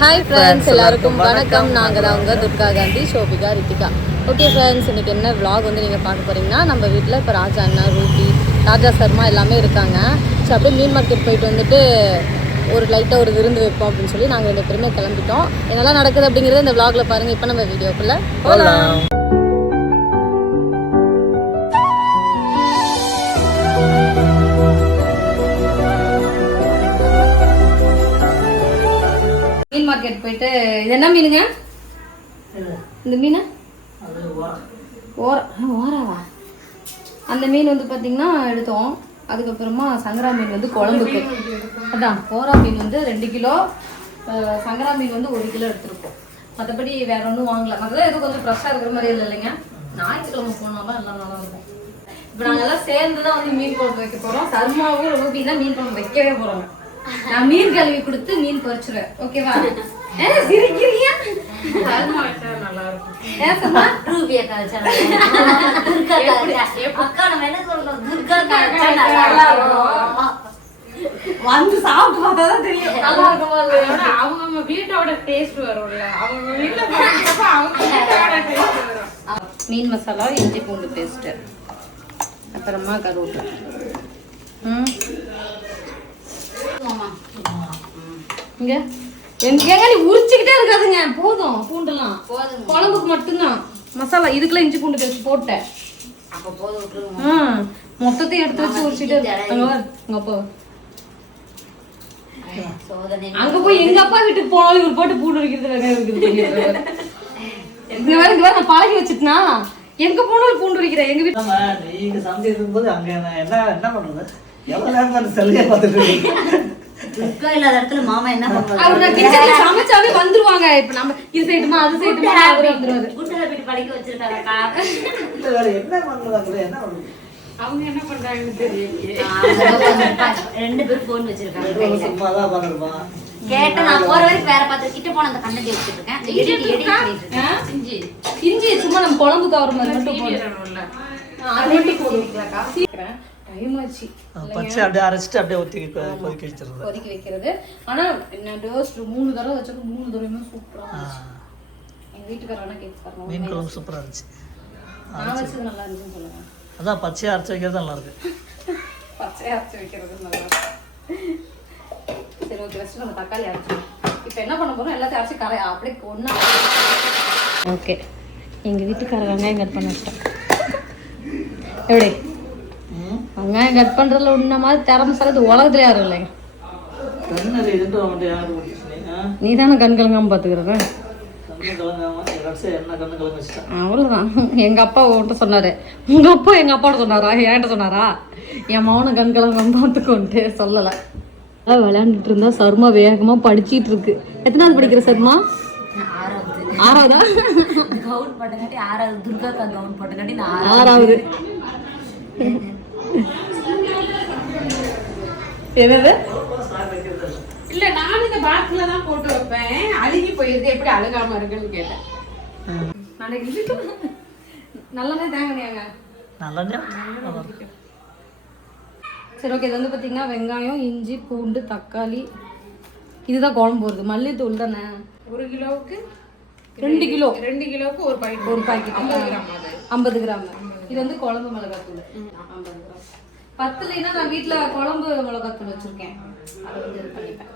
Hi friends, எல்லாருக்கும் வணக்கம். நாங்கள் தான் உங்கள் துர்கா காந்தி, ஷோபிகா, ரித்திகா. ஓகே ஃப்ரெண்ட்ஸ், இன்றைக்கி என்ன vlog வந்து நீங்கள் பார்க்க போகிறீங்கன்னா, நம்ம வீட்டில் இப்போ ராஜா அண்ணா, ரூபி, ராஜா சர்மா எல்லாமே இருக்காங்க. ஸோ அப்படியே மீன் மார்க்கெட் போயிட்டு வந்துட்டு ஒரு லைட்டாக ஒரு விருந்து வைப்போம் அப்படின்னு சொல்லி நாங்கள் 2 பேருமே கிளம்பிட்டோம். என்னெல்லாம் நடக்குது அப்படிங்கிறத இந்த vlogல பாருங்கள். இப்போ நம்ம வீடியோக்குள்ளே போகலாம். மீன் மார்க்கெட் போயிட்டு இது என்ன மீனுங்க? இந்த மீன் ஓராவா? அந்த மீன் வந்து பார்த்தீங்கன்னா எடுத்தோம். அதுக்கப்புறமா சங்கரா மீன் வந்து குழம்புக்கு. அதான் ஓரா மீன் வந்து 2 கிலோ, சங்கரா மீன் வந்து 1 கிலோ எடுத்துருப்போம். மற்றபடி வேற ஒன்றும் வாங்கல. அதெல்லாம் எதுவும் கொஞ்சம் ஃப்ரெஷ்ஷாக இருக்கிற மாதிரி இல்லை இல்லைங்க. ஞாயிற்றுக்கிழமை போனாலும் எல்லாம் நல்லா இருக்கும். இப்போ நாங்கள் எல்லாம் சேர்ந்து தான் வந்து மீன் குழம்பு வைக்க போகிறோம். சர்மாவும் ரூபி தான் மீன் குழம்பு வைக்கவே போகிறோம். நான் மீன் கழுவி கொடுத்து மீன் பறிச்சுருவேன். ஓகேவா? சிரிக்கிறியா? சர்மா வச்சா நல்லா இருக்கும். ஏசமா ரூபி அக்கா வச்சா அக்கா நம்ம என்ன சொல்றோம், துர்கா அக்கா வச்சா நல்லா இருக்கும். வந்து சாப்பிட்டு பார்த்தா தான் தெரியும் நல்லா இருக்குமா இல்லையா. அவங்க வீட்டோட டேஸ்ட் வரும்ல, அவங்க வீட்ல பண்றப்ப அவங்க வீட்டோட டேஸ்ட் வரும். மீன் மசாலா, இஞ்சி பூண்டு பேஸ்ட், அப்புறமா கருவேப்பிலை. இங்க எங்க நீ உரிச்சுக்கிட்டே இருக்காதுங்க. போதும், பூண்டுலாம் குழம்புக்கு மட்டும்தான் மசாலா. இதுக்குள்ள இஞ்சி பூண்டு பேஸ்ட் போட்டேன். அப்ப போதும் விட்டுருங்க. மொத்தத்தையும் எடுத்து வச்சு உரிச்சுட்டே அங்க அப்பா அங்க போய் எங்க அப்பா வீட்டுக்கு போனாலும் இவர் போட்டு பூண்டு உரிக்கிறது இருக்குது. இந்த வேற நான் பழகி வச்சுட்டா எங்க போனாலும் பூண்டு உரிக்கிறேன். எங்க வீட்டு நீங்க சமைச்சிருக்கும் போது அங்க என்ன பண்றது, எவ்வளவு நேரம் செல்லியா பார்த்துட்டு துர்கா இல்லாத இடத்துல மாமா என்ன பண்ணுவாங்க? அவங்க கிச்சன்ல சமைச்சாவே வந்துருவாங்க. இப்ப நம்ம இது செய்யணுமா அது செய்யணுமா அவரே வந்துருவாரு. குட்டல போய் படிக்க வச்சிருக்காங்கக்கா. இல்ல வேற என்ன பண்றாங்க, என்ன பண்றாங்க அவங்க, என்ன பண்றாங்கன்னு தெரியலையே. 2 பேரும் போன் வச்சிருக்காங்க. சும்மா தான் பாருப்பா. கேட்ட நான் போற வரைக்கும் வேற பார்த்து கிட்ட போன அந்த கண்ணை வச்சிட்டு இருக்கேன். எடிட் பண்ணிட்டு இருக்கேன். இஞ்சி சும்மா நம்ம குழம்பு கவர மாதிரி மட்டும் போடணும்ல. அது மட்டும் போடுறீங்களாக்கா? சீக்கிரம் டைம் ஆச்சு. பச்சை அப்படியே அரைச்சிட்டு அப்படியே கொதிக்க வச்சிருது. கொதிக்க வைக்கிறது. ஆனா என்ன டோஸ்ட் 3 தடவை வச்சது 3 தடவையுமே சூப்பரா இருந்துச்சு. எங்க வீட்டுக்காரங்க கேட்காரங்க மீன் குழம்பு சூப்பரா இருந்துச்சு. நான் வச்சது நல்லா இருந்துச்சுன்னு சொல்லுங்க. அதான் பச்சையா அரைச்சு வைக்கிறது நல்லா இருக்கு. பச்சையா அரைச்சு வைக்கிறது நல்லா இருக்கு. சரி, ஓகே, வச்சு நம்ம தக்காளி அரைச்சிடும். இப்போ என்ன பண்ண போறோம், எல்லாத்தையும் அரைச்சி கரை அப்படியே ஒன்றா. ஓகே, எங்கள் வீட்டுக்கார வெங்காயம் கட் பண்ண வச்சிட்டோம். எப்படி வெங்காயம் கட் பண்ணுறதுல உன்ன மாதிரி திறமைசால இது உலகத்துல யாரும் இல்லைங்க. நீ தானே கண் கலங்காமல் பார்த்துக்கிறத. அவ்வளோதான். எங்கள் அப்பா உன்கிட்ட சொன்னார். உங்கள் அப்பா எங்கள் அப்பாவோட சொன்னாரா, என்கிட்ட சொன்னாரா? என் மௌன கண் கலங்காமல் பார்த்துக்கோன்ட்டு சொல்லலை. விளையாண்டுட்டு இருந்தா சர்மா வேகமா படிச்சிட்டு இருக்கு. எத்தனாவது படிக்கிற சர்மா? 6ஆவதா? கவுன் போட்டங்காட்டி 6ஆவது. துர்கா அக்கா கவுன் போட்டங்காட்டி நான் 6ஆவது. என்னது? இல்ல, நான் இந்த பாக்ஸ்ல தான் போட்டு வைப்பேன். அழுகி போயிருது, எப்படி அழுகாம இருக்குன்னு கேட்டேன். நல்லதே தேங்கனியாங்க. நல்லதே. சரி, ஓகே. இது வந்து பார்த்தீங்கன்னா வெங்காயம், இஞ்சி, பூண்டு, தக்காளி, இதுதான் குழம்பு வருது. மல்லித்தூள் தானே. 1 கிலோவுக்கு 2 கிலோ. 2 கிலோவுக்கு ஒரு பாக்கெட். 50 கிராம். இது வந்து குழம்பு மிளகாத்தூள் 50 கிராம். 10 நான் வீட்டில் குழம்பு மிளகாத்தூள் வச்சிருக்கேன். அதை வந்து இது பண்ணிப்பேன்.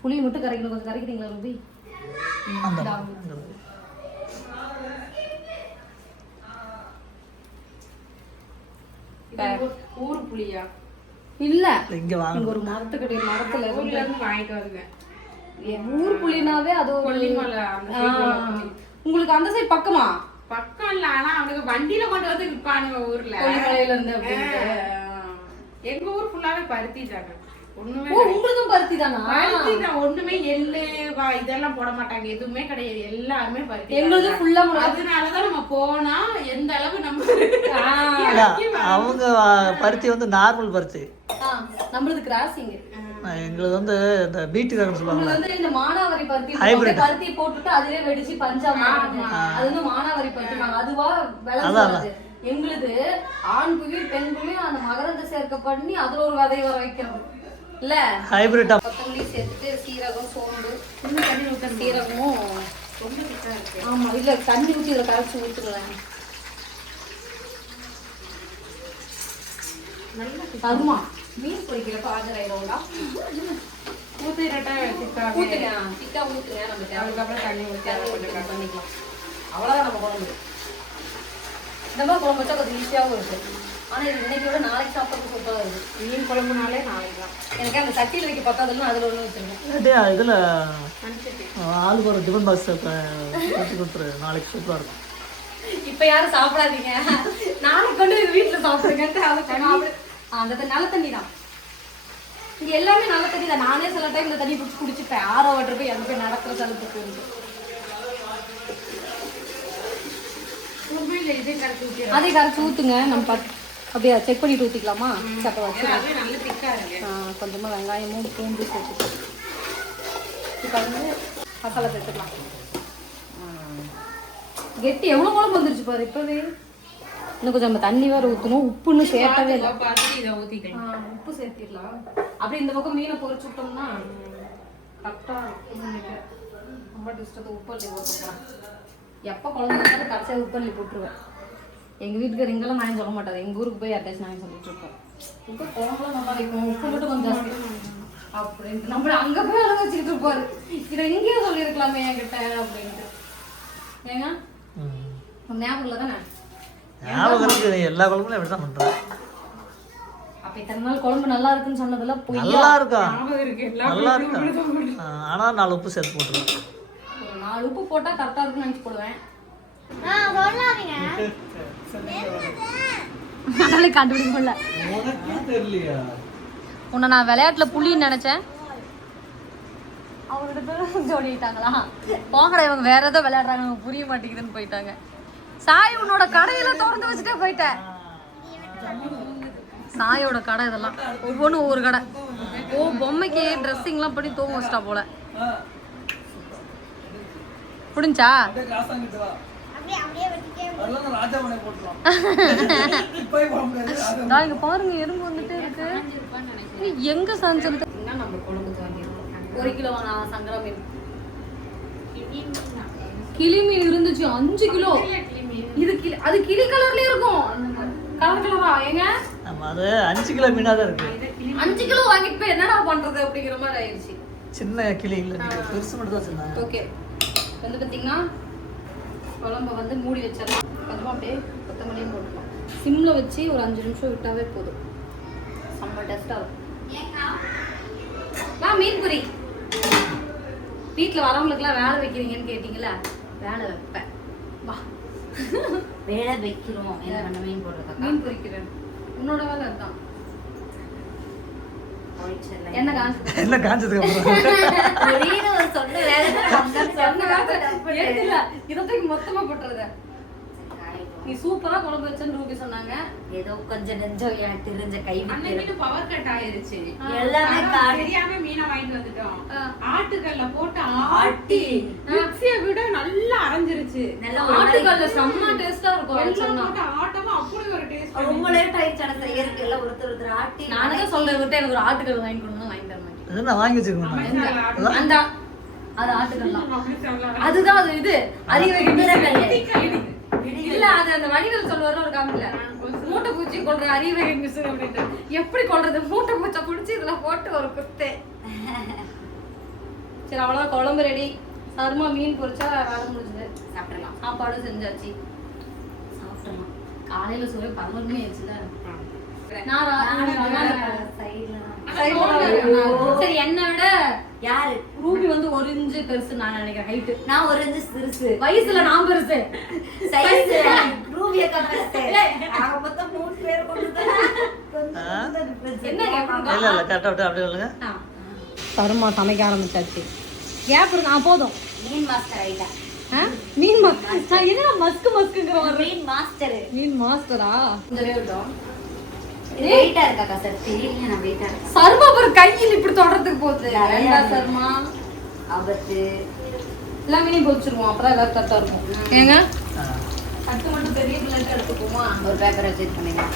புளி மட்டும் கரைக்கணும். கொஞ்சம் கரைக்கிறீங்களா ரூபி? ஊரு புளியா? இல்ல, இங்க வாங்க. ஒரு மரத்துல ஊர்ல இருந்து வாங்கிட்டு வருவேன். ஊர் புளினாவே அது ஒரு கொல்லிமலை. உங்களுக்கு அந்த சைடு பக்கமா? பக்கம் இல்ல, ஆனா அவனுக்கு வண்டியில கொண்டு வந்து விற்பானுங்க ஊர்ல. கொல்லிமலையில இருந்து. எங்க ஊர் ஃபுல்லாவே பருத்தி தாங்க. ஒண்ணுமே உங்களுக்கும் பருத்தி தானா? பருத்தி தான். ஒண்ணுமே எள்ளு இதெல்லாம் போட மாட்டாங்க. எதுவுமே கிடையாது, எல்லாருமே பருத்தி. எங்களுக்கு ஃபுல்லா. அதனாலதான் நம்ம போனா எந்த அளவு நம்ம அவங்க பருத்தி வந்து நார்மல் பருத்தி. நம்மளது கிராசிங். எங்களுக்கு வந்து இந்த பீட் ரகம் சொல்லுவாங்க. வந்து இந்த மானாவரி பருத்தி பருத்தி போட்டுட்டு அதிலே வெடிச்சு பஞ்சாமா. அது வந்து மானாவரி பருத்தி. அதுவா விளையாது. எங்களுது ஆண் புவி பெண் புவி அந்த மகரந்த சேர்க்கை பண்ணி அதுல ஒரு விதை வர வைக்கிறது. இல்ல ஹைபிரிட் கொத்தமல்லி சேர்த்துட்டு சீரகம் சோம்பு சீரகமும் ரொம்ப திக்கா இருக்கு. ஆமா இல்ல தண்ணி ஊற்றி இதில் கரைச்சி ஊற்றுக்கலாம். நல்ல தருமா மீன் பொரிக்கிறப்ப ஆஜராயிடும்டா. ஊத்திரட்டா திக்கா ஊற்றுங்க திக்கா ஊற்றுங்க. நம்ம தேவை அதுக்கப்புறம் தண்ணி ஊற்றி அதை கொஞ்சம் பண்ணிக்கலாம். அவ்வளோதான் நம்ம குழம்பு. இந்த மாதிரி குழம்பு வச்சா கொஞ்சம் ஈஸியாகவும் இருக்குது. ஆனால் இது இன்னைக்கு விட நாளைக்கு சாப்பிட்றது சூப்பராக இருக்குது. மீன் குழம்புனாலே நாளைக்கு தான். எனக்கு அந்த சட்டியில் வைக்க பத்தாதுன்னு அதில் ஒன்று வச்சுருக்கேன். இல்லாட்டியா இதில் அனுப்பிச்சிட்டேன். ஆளுக்கு ஒரு டிஃபன் பாக்ஸ் கட்டி கொடுத்துரு, நாளைக்கு சூப்பராக இருக்கும். இப்போ யாரும் சாப்பிடாதீங்க, நாளைக்கு கொண்டு போய் வீட்டில் சாப்பிடுங்கன்ட்டு அதை சாப்பிடு. அந்த நல்ல தண்ணி தான் இங்கே எல்லாமே நல்ல தண்ணி தான். நானே சில டைம் இந்த தண்ணி பிடிச்சி குடிச்சுப்பேன். ஆரோ வாட்டர் போய் அந்த போய் நடக்கிற செலவுக்கு இருக்கு. உண்மையில இதே கரைச்சி ஊற்றி அதே கரைச்சி ஊற்றுங்க. நம்ம அப்படியே செக் பண்ணிட்டு ஊற்றிக்கலாமா? சட்டை வச்சு அதுவே நல்ல திக்கா இருக்கு. கொஞ்சமாக வெங்காயமும் பூண்டு சேர்த்துக்கலாம். இப்போ வந்து மசாலா சேர்த்துக்கலாம். கெட்டி எவ்வளோ குழம்பு வந்துருச்சு பாரு இப்போவே. இன்னும் கொஞ்சம் நம்ம தண்ணி வேறு ஊற்றணும். உப்புன்னு சேர்த்தவே இல்லை. பார்த்துட்டு இதை ஊற்றிக்கலாம். உப்பு சேர்த்திடலாம். அப்படி இந்த பக்கம் மீனை பொரிச்சு விட்டோம்னா கரெக்டாக ரொம்ப டிஸ்டர்ப். உப்பள்ளி போட்டுருக்கேன். எப்போ குழம்பு வந்தாலும் கடைசியாக உப்பள்ளி போட்டுருவேன். எங்கள் வீட்டுக்கு இங்கெல்லாம் நான் சொல்ல மாட்டாது. எங்கள் ஊருக்கு போய் யார்ட்டாச்சும் நான் சொல்லிட்டு இருக்கேன். உப்பு குழம்புலாம் நல்லா வைக்கும், உப்பு மட்டும் கொஞ்சம் ஜாஸ்தி அப்படின்ட்டு நம்மள அங்கே போய் அழகாக வச்சுக்கிட்டு இருப்பாரு. இதை இங்கேயே சொல்லியிருக்கலாமே என்கிட்ட அப்படின்ட்டு. ஏங்க ஞாபகம் இல்லை தானே? ஞாபகம் இருக்கு, எல்லா குழம்புலையும் அப்படி தான் பண்ணுறேன். அப்போ இத்தனை நாள் குழம்பு நல்லா இருக்குன்னு சொன்னதெல்லாம் பொய்யா? நல்லா இருக்கா? ஞாபகம் இருக்கு. எல்லாம் நல்லா இருக்கா? ஆனால் 4 உப்பு சேர்த்து போட்டுருவேன். ஒரு 4 உப்பு போட்டால் கரெக்டாக இருக்குன்னு நினச்சி போடுவேன். அதனால கண்டுபிடிக்க முடியல. தெரியலையா? உன்னை நான் விளையாட்டுல புலின்னு நினைச்சேன். அவரோட பேரும் சொல்லிட்டாங்களா? போங்கடா இவங்க வேற ஏதோ விளையாடுறாங்க, அவங்க புரிய மாட்டேங்குதுன்னு போயிட்டாங்க. சாய் உன்னோட கடையில திறந்து வச்சுட்டே போயிட்டேன். சாயோட கடை இதெல்லாம் ஒவ்வொன்றும் ஒவ்வொரு கடை. ஓ பொம்மைக்கு ட்ரெஸ்ஸிங்லாம் பண்ணி தூங்க வச்சிட்டா போல. புடிஞ்சா நான் இங்க பாருங்க எறும்பு வந்துட்டே இருக்கு. எங்க சஞ்சல் நம்ம குழம்புக்கு வாங்கிருக்கோம் 1 கிலோ சங்கரா மீன். கிளி மீன் இருந்துச்சு 5 கிலோ. இது கிளி, அது கிளி கலர்லயே இருக்கும். கலர் கலரா ஏங்க? அது 5 கிலோ மீனாக தான் இருக்கு. 5 கிலோ வாங்கிட்டு போய் என்னடா பண்றது அப்படிங்கிற மாதிரி ஆயிடுச்சு. சின்ன கிளி இல்லை, பெருசு மட்டும் தான் சின்ன. ஓகே வந்து பார்த்தீங்கன்னா குழம்பை வந்து மூடி வச்சிடலாம். கொஞ்சமாக அப்படியே கொத்தமல்லியும் போட்டுக்கலாம். சிம்மில் வச்சு ஒரு 5 நிமிஷம் விட்டாவே போதும். செம்ம டேஸ்ட்டாக இருக்கும். வா மீன் பொரி. வீட்டில் வரவங்களுக்குலாம் வேலை வைக்கிறீங்கன்னு கேட்டிங்களா? வேலை வைப்பேன். வா வேலை வைக்கிறோம். என்ன பண்ண மீன் போடுறதா? மீன் பொரிக்கிறேன். உன்னோட வேலை அதுதான். என்ன காஞ்சு என்ன காஞ்சதுக்கு அப்புறம் சொன்ன வேலை இல்ல இதத்துக்கு மொத்தமா போட்டுறத. நீ சூப்பரா குழம்பு வச்சேன்னு ரூபி சொன்னாங்க. ஏதோ கொஞ்சம் நெஞ்சம் எனக்கு தெரிஞ்ச கை அன்னைக்கு பவர் கட் ஆயிருச்சு. எல்லாமே தெரியாம மீனை வாங்கிட்டு வந்துட்டோம். ஆட்டுக்கல்ல போட்டு ஆட்டி மிக்ஸியை விட நல்லா அரைஞ்சிருச்சு. நல்லா ஆட்டுக்கல்ல செம்ம டேஸ்டா இருக்கும். எல்லாம் போட்டு ஆட்டமா அப்படி ஒரு டேஸ்ட். ரொம்ப லேட் ஆயிடுச்சு ஆனா செய்யறதுக்கு. எல்லாம் ஒருத்தர் ஆட்டி. நானே தான் சொல்றேன் விட்டு எனக்கு ஒரு ஆட்டுக்கல் வாங்கி கொடுங்க. வாங்கி தர மாட்டேன். நான் வாங்கி வச்சுக்கணும். அந்த அது ஆட்டுக்கல்லாம் அதுதான் அது. இது அறிவகை இல்ல அது அந்த வடிவில் சொல்லுவாரு ஒரு காமில மூட்டை பூச்சி கொள்ற அறிவகை மிஸ் அப்படின்ட்டு. எப்படி கொள்றது? மூட்டை பூச்சை பிடிச்சி இதுல போட்டு ஒரு குத்தே. சரி அவ்வளவுதான் குழம்பு ரெடி. சருமா மீன் பொரிச்சா வேலை முடிஞ்சது. சாப்பிடலாம். சாப்பாடு செஞ்சாச்சு. சாப்பிடலாம். காலையில சுவை 11 மணி ஆயிடுச்சுல. சரி என்னை விட யாரு? ரூபி வந்து 1 இன்ச்சு பெருசு நான் நினைக்கிறேன். ஹைட்டு நான் 1 இன்ச்சு சிறுசு. வயசுல நான் பெருசு. சைஸ் ரூபிய கம்பேர். ஆக மொத்தம் 3 பேர் கொண்டு என்ன இல்ல இல்ல கரெக்டா விட்டு அப்படியே சொல்லுங்க. சருமா சமைக்க ஆரம்பிச்சாச்சு. கேப் இருக்கு. போதும். மீன் மாஸ்டர் ஆயிட்டா. மீன் மாஸ்டர். நான் என்ன மஸ்குங்கிற ஒரு மீன் மாஸ்டர். மீன் மாஸ்டரா? இந்த ரேட்டோம் வெயிட்டா இருக்கா சார்? தெரியல. நான் வெயிட்டா இருக்கேன். சர்மா ஒரு கையில் இப்படி தொடறதுக்கு போகுது. ரெண்டா சர்மா ஆபத்து. எல்லாமே பொரிச்சிருவோம். அப்புறம் எல்லாரும் கரெக்டா இருக்கும். ஏங்க கட்டு மட்டும் பெரிய பிள்ளைட்டு எடுத்துக்குமா? ஒரு பேப்பர் வச்சு இது பண்ணிடலாம்.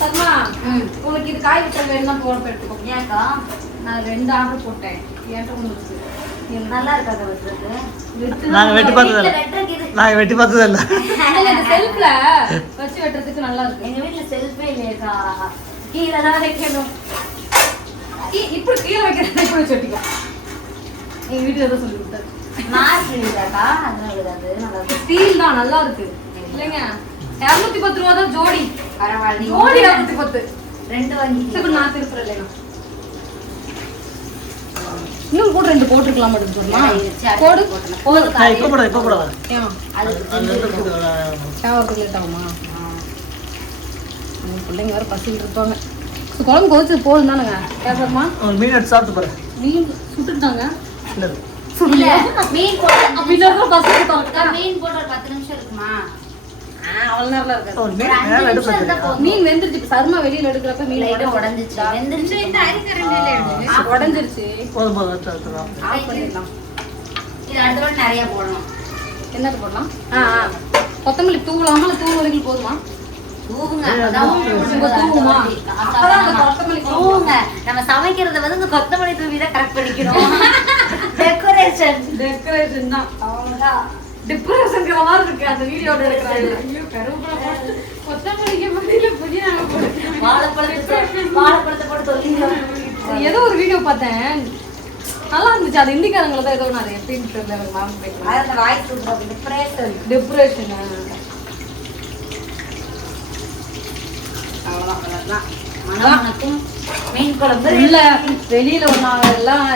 சர்மா உங்களுக்கு இது காய் வச்சல் வேணும்னா போட எடுத்துக்கோ. ஏக்கா நான் 2 ஆர்டர் போட்டேன். ஏன்ட்ட வந்துச்சு. நல்லா இருக்காங்க வெட்டுறது. நாங்கள் வெட்டி பார்த்ததில்ல. வெட்டுறதுக்கு இது நாங்கள் வெட்டி பார்த்ததில்ல. செல்ஃப்ல வச்சு வெட்டுறதுக்கு நல்லா இருக்கு. எங்க வீட்டுல செல்ஃபே இல்லையக்கா, கீழே தான் வைக்கணும். இப்படி கீழே வைக்கிறது இப்படி வச்சு வெட்டிக்கலாம். எங்க வீட்டுல ஏதோ சொல்லி கொடுத்தாரு. மார்க் இல்லையாக்கா, அதனால விடாது. நல்லா இருக்கு. ஸ்டீல் தான் நல்லா இருக்கு இல்லைங்க. 210 ரூபா தான் ஜோடி. பரவாயில்ல. ஜோடி 210. 2 வாங்கி நான் திருப்புறேன் இல்லைங்க. இன்னும் கூட 2 போட்டுருக்கலாம் மட்டும் சொல்லலாம். போடு போதும். இப்போ போடாது, இப்போ போடாது. ஏன் ஷாவருக்கு லேட் ஆகுமா? பிள்ளைங்க வேற பசிக்கிட்டு இருப்பாங்க. குழம்பு கொதிச்சு போதும் தானுங்க. கேட்போமா? ஒரு மீன் எடுத்து சாப்பிட்டு பாரு. மீன் சுட்டுட்டாங்க. இல்லை இல்ல, மீன் போட்டு அப்படின்னா பசிக்கிட்டாங்க. மீன் போட்டு ஒரு 10 நிமிஷம் இருக்குமா? அவ்வளோ நேரம் இருக்காது. ஒரு மீன் மேலே எடுத்து மீன் வெந்துருச்சு. சர்மா வெளியில எடுக்கிறப்ப மீன் லைட்டா உடைஞ்சிச்சு. வெந்துருச்சு. இந்த அரிக்கரண்டில எடுத்து உடஞ்சிருச்சு. போதும் போதும் வச்சு எடுத்துக்கலாம். ஆஃப் பண்ணிடலாம். இது அடுத்த வாட்டி நிறைய போடணும். என்னது போடலாம்? கொத்தமல்லி தூவலாமா இல்லை தூள் வரைக்கும் போதுமா? தூவுங்க. அப்பதான் நம்ம தூவுமா? அப்பதான் அந்த கொத்தமல்லி தூவுங்க. நம்ம சமைக்கிறத வந்து இந்த கொத்தமல்லி தூவி தான் கரெக்ட் பண்ணிக்கணும். டெக்கரேஷன் டெக்கரேஷன் தான். அவ்வளவுதான். டிப்ரெஷன்ங்கிற மாதிரி இருக்கு அந்த வீடியோட இருக்கிறாங்க. ஐயோ கருவேப்பிலை போட்டு கொத்தமல்லிக்கு பதிலா புதினா போட்டு வாழைப்பழத்தை போட்டு சொல்லிடுறோம். ஏதோ ஒரு வீடியோ பார்த்தேன், நல்லா இருந்துச்சு. அது இந்திக்காரங்களை தான் ஏதோ நான் எப்படின்னு தெரியல, எனக்கு மறந்து போயிட்டேன். அந்த வாய்ஸ் சொல்றோம் டிப்ரெஷன். டிப்ரெஷன் அவ்வளோதான். மணமணக்கும் மீன் குழம்பு இல்ல வெளியில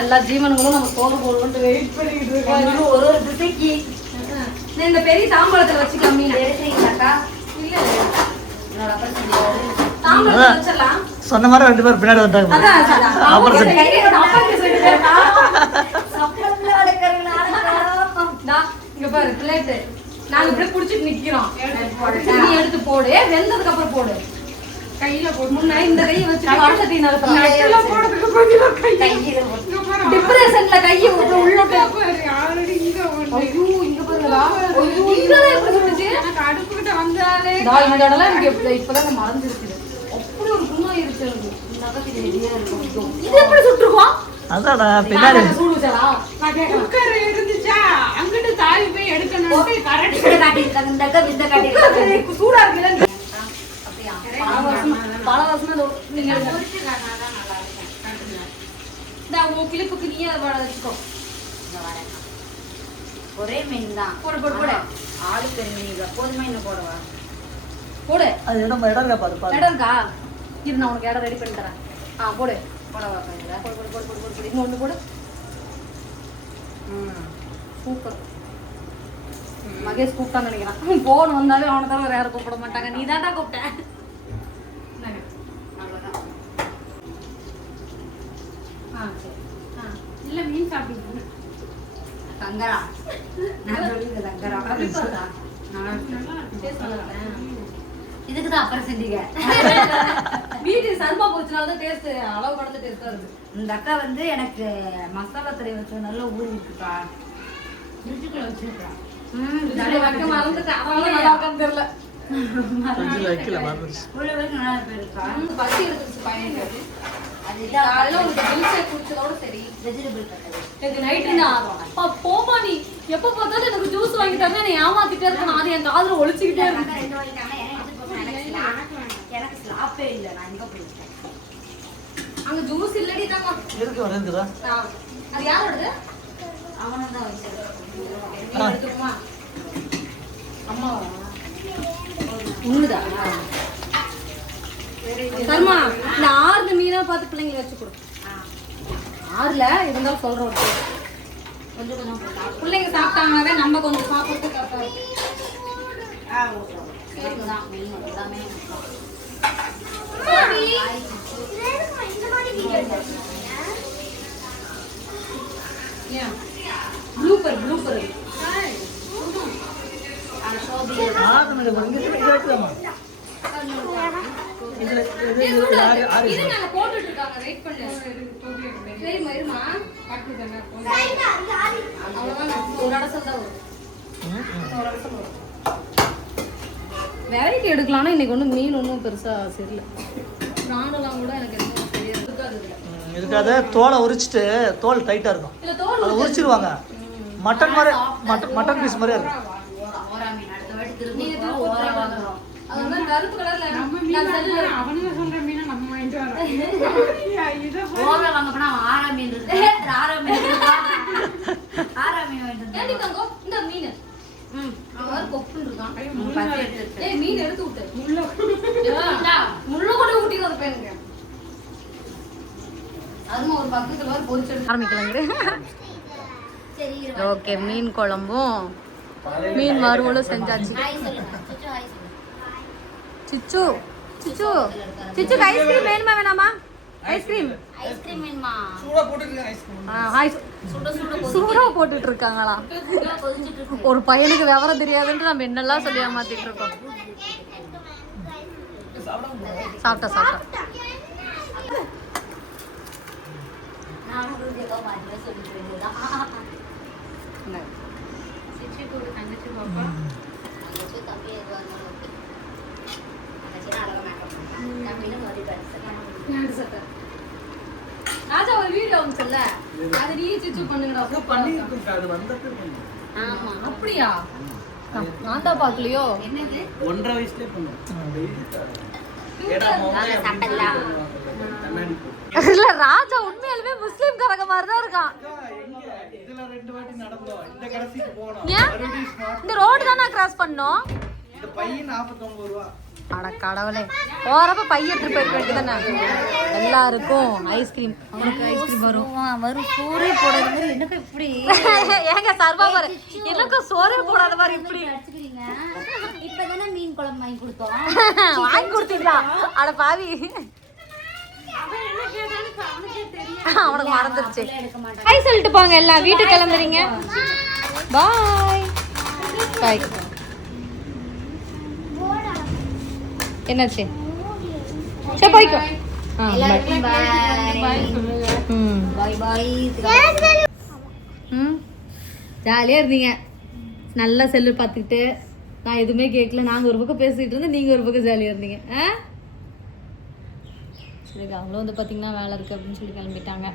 எல்லா ஜீவன்களும் நம்ம சோறு போடுவோம்னு வெயிட் பண்ணிட்டு இருக்காங்க. ஒரு திசைக்கு இந்த பெரிய தாம்பாளத்துல வச்சுக்கலாம் மீன். எடுத்துக்கீங்களாக்கா? இல்ல என்னோட அப்பா செஞ்சாரு. தாம்பாளத்துல வச்சிடலாம். சொன்ன மாதிரி 2 பேர் பின்னாடி வந்துட்டாங்க. அப்புறம் சப்பளத்துல அடக்கறீங்களா? இங்க பாரு பிளேட். நாங்க இப்படியே புடிச்சிட்டு நிக்கிறோம். நீ எடுத்து போடு. வெந்ததுக்கு அப்புறம் போடு. கையில போட்டு முன்ன இந்த கையை வச்சு வாசத்தை நடத்தலாம். கையில போடுறதுக்கு பதிலா கையில போட்டு. டிப்ரெஷன்ல கையை உள்ளோட்ட ஆல்ரெடி இங்க ஒண்ணு. ஐயோ இங்க பாருங்கடா. ஐயோ இங்கதான் எப்படி சொல்லுச்சு? எனக்கு அடுப்புக்கிட்ட வந்தாலே இந்த இடம்லாம் எனக்கு இப்பதான் மறந்துருக்குது. அப்படி ஒரு குணம் இருக்கு எனக்கு. இது எப்படி சுட்டுருக்கோம்? அதாடா பின்னாடி சூடு வச்சாரா? நான் கேட்கறேன். குக்கர் இருந்துச்சா அங்கிட்டு தாவி போய் எடுக்கணும்னு கரெக்ட் இந்த காட்டியிருக்காங்க, இந்த அக்கா இந்த காட்டியிருக்காங்க. சூடா இருக்குல்ல? அப்படியா? பல வருஷமா நீங்க பொரிச்சு காட்டினாதான் நல்லா இருக்கும். இந்த உன் கிளிப்புக்கு நீயே அதை வச்சுக்கோ. இந்த வரேன். ஒரே மீன் தான். போடு போடு போடு. ஆளு பெரிய மீன் போதுமா இன்னும் போடவா? போடு. அது இடம் இருக்கா பாரு பாரு. இடம் இருக்கா? இரு நான் உனக்கு இடம் ரெடி பண்ணி தரேன். போடு. போடவா கையில? போடு போடு போடு போடு போடு. இன்னொன்று போடு. சூப்பர். மகேஷ் கூப்பிட்டான்னு நினைக்கிறான். போன் வந்தாலே அவனை தவிர வேற கூப்பிட மாட்டாங்க. நீ தான்டா கூப்பிட்ட. அவ்வளவுதான். சரி. இல்ல மீன் சாப்பிட்டு சங்கரா. நான் சொல்லிங்க சங்கரா. நல்லா டேஸ்ட் நல்லா இருக்கேன். இதுக்கு தான் அப்புறம் செஞ்சீங்க. வீட்டு சர்மா போச்சுனால தான் டேஸ்ட் அளவு கடந்த டேஸ்டா இருக்கு. இந்த அக்கா வந்து எனக்கு மசாலா தரை வச்சு நல்லா ஊறி இருக்குக்கா. ஃப்ரிட்ஜுக்குள்ள வச்சிருக்கேன். இதுல வைக்க மறந்துட்டேன். அதனால நல்லா இருக்கான்னு தெரியல. ஃப்ரிட்ஜில் வைக்கல மறந்துச்சு. உள்ள வரைக்கும் நல்லா போயிருக்கா. பசி எடுத்துச்சு பையனுக்கு. அது இதான் காலையில உங்களுக்கு மில்க் ஷேக் குடிச்சதோட சரி. வெஜிடபிள் கட்டது. எனக்கு நைட்டு அப்பா போமா நீ எப்ப பார்த்தாலும் எனக்கு ஜூஸ் வாங்கி தரணும். நீ ஏமாத்திட்டே இருக்கணும். அது என் காதுல ஒழிச்சுக்கிட்டே இருக்கு. அக்கா 2 வாங்கிட்டாங்க. எனக்கு ஸ்லாப்பே இல்லை. நான் எங்க போயிருக்கேன்? அங்க ஜூஸ் இல்லடி தாங்க. இருக்கு வருதுதா. அது யாரோடது? அவனும் தான் வச்சிருக்கேன். நீ எடுத்துக்குமா? அம்மா உண்ணுதா? சர்மா இந்த 6 மீனா பார்த்து பிள்ளைங்களை வச்சு கொடு. 6ல இருந்தாலும் சொல்றோம். கொஞ்சம் கொஞ்சம் போட்டா. பிள்ளைங்க சாப்பிட்டாங்கன்னாவே நம்ம கொஞ்சம் சாப்பிட்டு கரெக்டா இருக்கு. இதுதான் மீன் எல்லாமே. Blooper blooper. ஆகுது இங்க இருக்குதாமா. இதுல இது ஆறு இது நாங்க போட்டுட்டு இருக்காங்க. வெயிட் பண்ணு. சரி மருமா. அவ்வளவுதான். ஒரு அடசல் தான் வரும். ஒரு அடசல் வரும். வெரைட்டி எடுக்கலாம்னா இன்னைக்கு ஒன்றும் மீன் ஒன்றும் பெருசா சரியில்லை. நாடெல்லாம் கூட எனக்கு எதுவும் சரியா இருக்காது. இருக்காது. தோலை உரிச்சிட்டு தோல் டைட்டா இருக்கும், இல்ல தோல் அதை உரிச்சிருவாங்க. மட்டன் மாதிரி மட்டன் பீஸ் மாதிரியே இருக்கும். ஓரா மீன் அடுத்த வாட்டி திரும்ப நீங்க திரும்ப ஓரா try வாங்குறோம். அது வந்து கருப்பு கலர்ல நம்ம நான் மீன் செல்லுல அவனுங்க சொல்ற மீனை நம்ம வாங்கிட்டு வரோம். இதை ஓரா வாங்க போனா ஆரா மீன் இருக்கு. ஆரா மீன் இருக்கு. ஆரா மீன் வாங்கிட்டு ஏடி வந்தோம். தங்கம் இந்த மீன் ம். அவர் கொப்புன்னு இருக்கான். பசி எடுத்துருக்கு. ஏய் மீன் எடுத்து விட்டு உள்ள இந்தா. முள்ள கூட ஊட்டிக்கிறது பையனுக்கு. அதுவும் ஒரு 10 கிலோ பொரிச்சு எடுத்து ஆரம்பிக்கலாங்க. சரி இரு. ஓகே, மீன் குழம்பும் மீன் வறுவலும் செஞ்சாச்சு. ஹாய் சொல்லுங்க. சுச்சு ஹாய் சொல்லுங்க. சிச்சு சிச்சு சிச்சுக்கு ஐஸ்கிரீம் வேணுமா வேணாமா? ஐஸ்கிரீம் ஐஸ்கிரீம் வேணுமா? சூடா போட்டுருக்கேன் ஐஸ்கிரீம். சுட சுட சூடா போட்டுட்டு இருக்காங்களா? கொதிச்சிட்டு இருக்கு. ஒரு பையனுக்கு விவரம் தெரியாதுன்ட்டு நம்ம என்னெல்லாம் சொல்லி ஏமாத்திட்டு இருக்கோம். சாப்பிட்டா நானும் ரூஜியக்கா மாதிரி சொல்லிட்டு வேண்டியதுதான். சிச்சி கூட தங்கச்சி பாப்பா தங்கச்சி தம்பி எதுவாக இருந்தாலும் ஓகே. தங்கச்சினா அழகா மேக்கப் பண்ணுறான். தம்பின்னு ஒரு பரிசு. ராஜா ஒரு வீடியோ வந்துச்சுல்ல, அது நீ சிச்சு பண்ணுங்கடா. அது வந்துட்டு ஆமா. அப்படியா? நான் தான் பார்க்கலையோ. என்னது? 1.5 வயசுலயே பண்ணுவோம். ராஜா சாப்பிடலாம். இல்ல ராஜா உண்மையாலுமே முஸ்லீம் கரக மாதிரி தான் இருக்கான். இதுல 2 வாட்டி நடந்தோம். இந்த கடைசிக்கு போனோம். ஏன்? மறுபடியும் smart. இந்த ரோடு தான் நான் கிராஸ் பண்ணோம். இந்த பையன் 49 ரூபா. அட கடவுளே, போறப்ப பைய எடுத்து போயிருக்க வேண்டியதானே. எல்லாருக்கும் ஐஸ்கிரீம். உனக்கு ஐஸ்கிரீம் வரும். வரும் சோறே போடாத மாதிரி எனக்கு இப்படி ஏங்க சர்வா பாரு, எனக்கும் சோறே போடாத மாதிரி இப்படி அடிச்சுக்கிறீங்க. இப்பதானே மீன் குழம்பு வாங்கி கொடுத்தோம். வாங்கி கொடுத்தீங்களா? அட பாவி, அவன் என்ன கேட்டாலும் அவனுக்கே தெரியும். அவனுக்கு மறந்துருச்சு. எடுக்க மாட்டான். ஹாய் சொல்லிட்டு போங்க, எல்லாம் வீட்டுக்கு கிளம்புறீங்க. பாய் பாய். என்னாச்சு? சரி போய்க்கோ. எல்லாருக்கும் பாய். பாய் பாய். ஜாலியாக இருந்தீங்க, நல்லா செல்லு பார்த்துக்கிட்டு. நான் எதுவுமே கேட்கல, நாங்கள் ஒரு பக்கம் பேசிக்கிட்டு இருந்தோம், நீங்கள் ஒரு பக்கம் ஜாலியாக இருந்தீங்க. சரி, அவங்களும் வந்து பார்த்தீங்கன்னா வேலை இருக்குது அப்படின்னு சொல்லி கிளம்பிட்டாங்க.